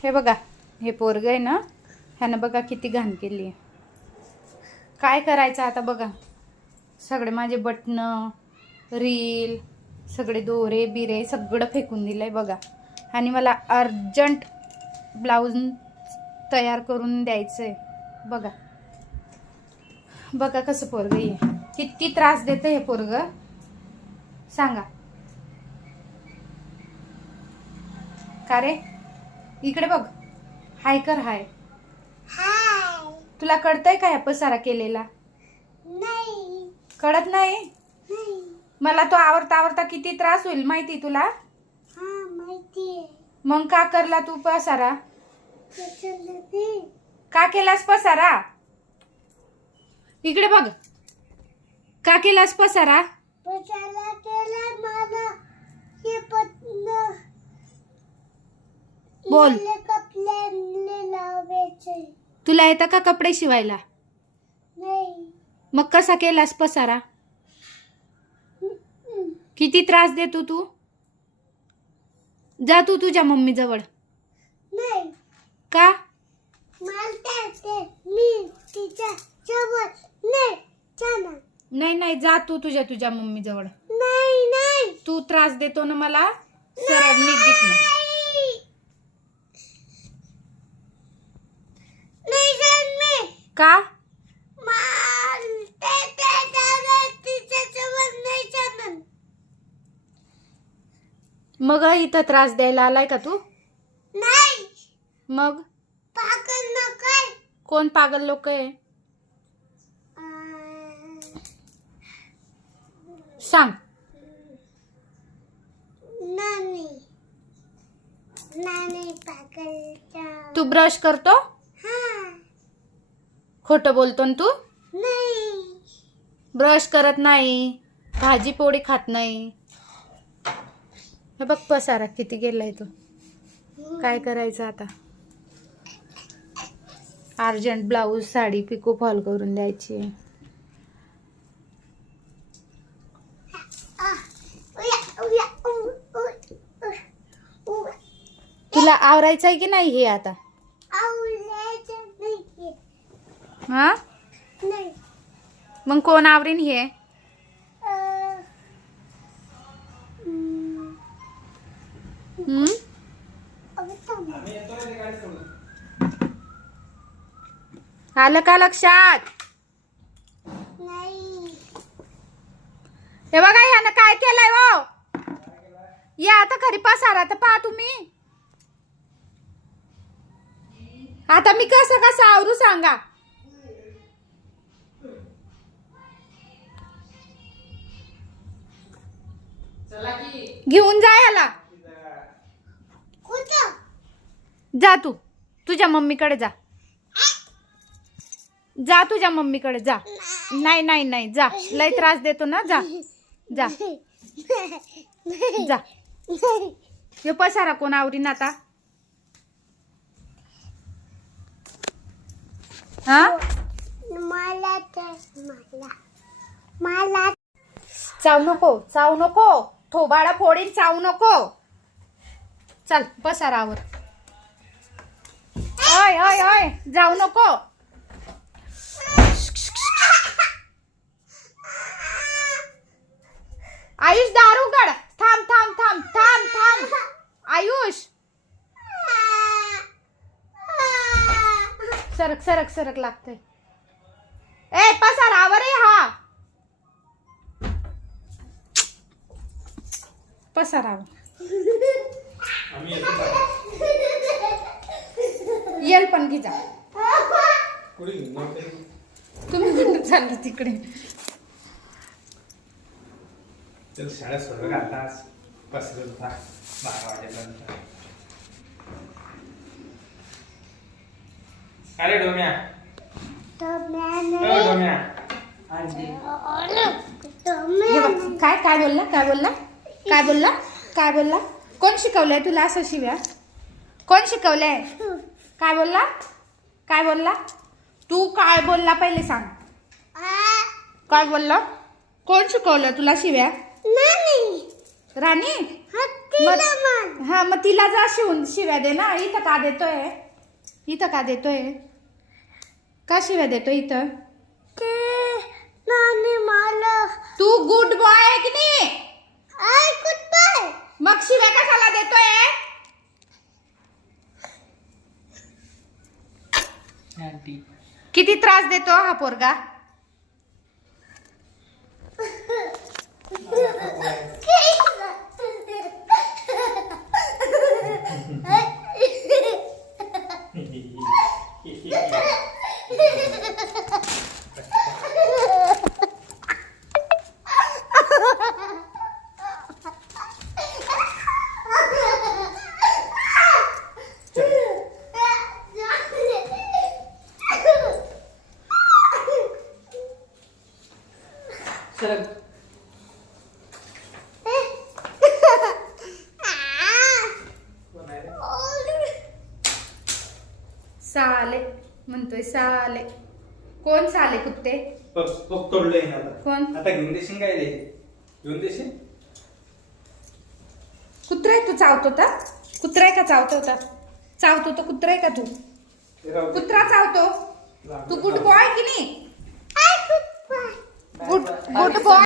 हे बघा, हे पोरग आहे ना, ह्यानं बघा किती घाण केली आहे. काय करायचं आता बघा. सगळे माझे बटणं, रील, सगळे दोरे बिरे सगळं फेकून दिलंय बघा. आणि मला अर्जंट ब्लाऊज तयार करून द्यायचंय. बघा बघा कसं पोरग आहे. किती त्रास देतं हे पोरग सांगा. का रे, इकडे बघ. हाय कर. हाय हाय. तुला कळतंय का या पसारा केलेला? नाही. कळत नाही? नाही. मला तो आवरता आवरता किती त्रास होईल माहिती तुला? हा माहिती. मग का करला तू पसारा? कशाला का केलास पसारा? इकडे बघ. का केलास पसारा? कशाला केला मला हे पटन बोल. कपडे लावायचे. तुला येतं का कपडे शिवायला? नाही. मग कसा केलास पसारा? किती त्रास देतो तू? जा तू तुझ्या मम्मी जवळ. नाही. का? मला ते मी तिच्या जवळ नाही जाणार. नाही नाही, जा तू तुझ्या मम्मी जवळ. नाही नाही. तू त्रास देतो ना मला. सरळ निघित ना. नाही जाणार मी. का? मग इथं त्रास द्यायला आलाय का तू? नाही. मग पागल नका. कोण पागल लोक आहे? सांग. नानी नानी पागल. तू ब्रश करतो? हा. खोटं बोलतो ना तू? नाही. ब्रश करत नाही, भाजी पोळी खात नाही. हे बघ पसारा किती गेलाय तो. काय करायचं आता? Urgent blouse sari picot fall करून द्यायची. तुला आवरायचं आहे की नाही हे आता? हा? नाही. मग कोण आवरीन हे? आलं का लक्षात? नाही. हे बघा ह्यानं काय केलंय हो. या आता खरी पसारा तर पहा तुम्ही. आता मी कसं आवरू सांगा. घेऊन जा याला. कुठं? जा तू तुझ्या मम्मीकडे जा. जा तुझ्या मम्मीकडे जा. नाही नाही नाही, जा. लय त्रास देतो ना. जा जा जा. हे पसारा कोण आवरीन आता? हा? मला मला चावू नको. थोबाडा फोडीन, चावू नको. चल पसारावर. ओय ओय ओय, जाऊ नको. आयुष दारू उघड. थांब थांब थांब थांब थांब. आयुष सरक सरक सरक लागतंय. ए पसारावर आहे हा. पसारावर येल पण घे जा. तुम्ही कुठं चालले तिकडे? चल शाळेत सोडलं का आता? पसरत होता 12 वाजेपर्यंत. अरे डोम्या. डोम्या. हे बघ, काय बोलला? कोण शिकवलंय तुला असं शिव्या? कोण शिकवलंय? काय बोलला? तू काय बोलला पहिले सांग. काय बोलला? कोण शिकवलं तुला शिव्या? नाही. राणी हत्तीला मान. हा मग तिला जा शिव्या दे ना. इथं का देतोय? इथं का देतोय? का शिव्या देतोय इथं? ते नानी मला तू गुड बॉय आहे की नाही? ऐकत नाही. मग शिव्या कशाला देतोय? आंटी किती त्रास देतो हा पोरगा? चल साले म्हणतोय साले. कोण साले कुत्ते? तोडलंय ना आता. कोण? आता घेऊन देशील काय ते? घेऊन देशील? कुत्रा आहे तू चावतो तर? कुत्रा आहे का चावतो तर? चावतो तर कुत्रा आहे का तू? ते राहू दे. कुत्रा चावतो. तू गुड बॉय की नाही? ऐकत नाही. Good boy.